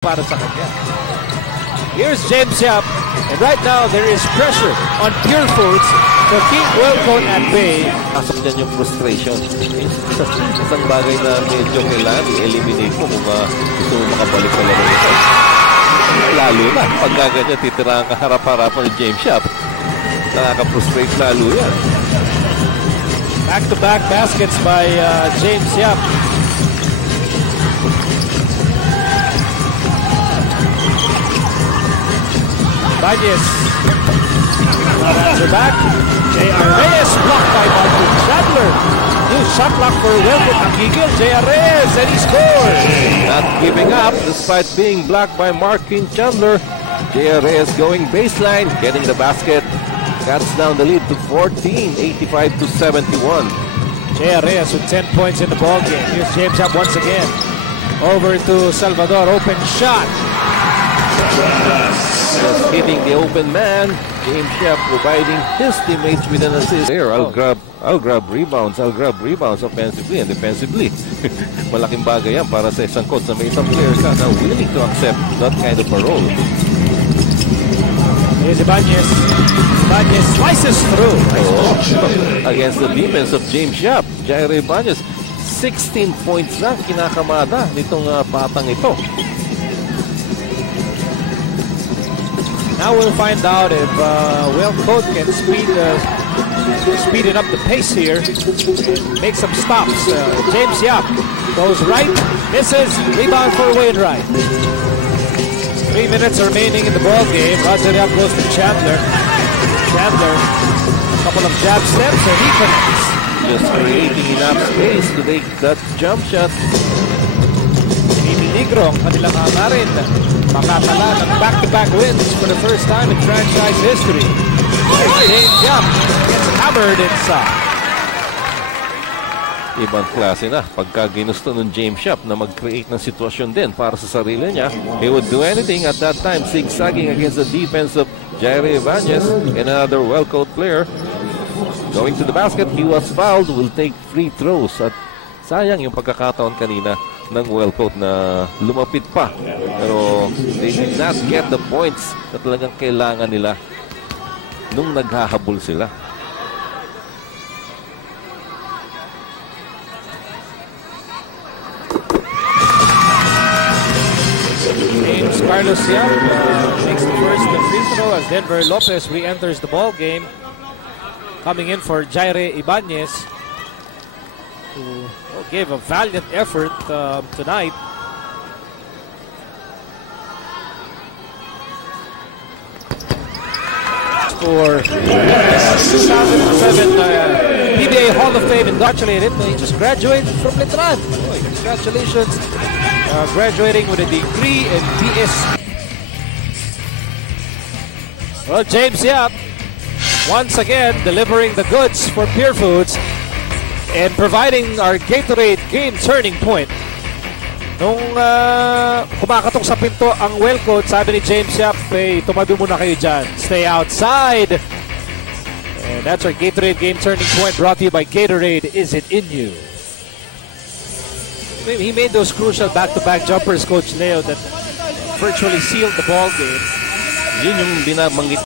para sa kanya. Here's James Yap, and right now there is pressure on Pure Foods to keep Wellcoat at bay. Pasok dyan yung frustration. Isang bagay na medyo kailangan i-eliminate mo kung gusto mo makabalik sa laro ito. Lalo na, pag ganyan titirahan ka harap-harapan ni James Yap, nakaka-frustrate lalo yan. Back-to-back baskets by James Yap. Bañez. Not answer back. J.R. Reyes blocked by Martin Chandler. New shot clock for Wellcoat. Nakigil J.R. Reyes and he scores. Not giving up despite being blocked by Martin Chandler. J.R. Reyes going baseline, getting the basket. Cuts down the lead to 14, 85-71. J.R. Reyes with 10 points in the ball game. Here's James Yap once again. Over to Salvador. Open shot. Just hitting the open man. James Yap providing his teammates with an assist. There, I'll grab rebounds offensively and defensively. Malaking bagay yan para sa isang coach na may isang player ka na willing to accept that kind of a role. Here's Bañez. Bañez slices through. Against the defense of James Yap, Jaire Bañez, 16 points lang kinakamada nitong batang ito. Now we'll find out if Wellcoat can speed it up the pace here. Make some stops. James Yap goes right, misses, rebound for Wainwright. 3 minutes remaining in the ball game. Roger Yap goes to Chandler. Chandler, a couple of jab steps and he connects. Just creating enough space to take that jump shot. Negro ang kanilang hangarin. Makakala ng back-to-back wins for the first time in franchise history. James Yap gets hammered inside. Ibang klase na pagka ginusto ng James Yap na mag-create ng sitwasyon din para sa sarili niya. He would do anything at that time, zigzagging against the defense of Jaire Bañez and another Wellcoat player. Going to the basket, he was fouled, will take free throws. At sayang yung pagkakataon kanina ng Wellcoat na lumapit pa. Pero they did not get the points na talagang kailangan nila nung naghahabol sila. James Carlos Yap makes the first free throw as Denver Lopez re-enters the ball game. Coming in for Jaire Ibanez, who gave a valiant effort tonight. For 2007 PBA Hall of Fame, congratulated. He just graduated from Letran. Congratulations, graduating with a degree in BS. Well, James Yap once again delivering the goods for Pure Foods and providing our Gatorade game turning point. Nung kumakatok sa pinto ang Wellcoat, sabi ni James Yap, hey, tumabi muna kayo dyan. Stay outside. And that's our Gatorade game turning point, brought to you by Gatorade. Is it in you? He made those crucial back-to-back jumpers, Coach Leo, that virtually sealed the ball game. Yun yung binabanggit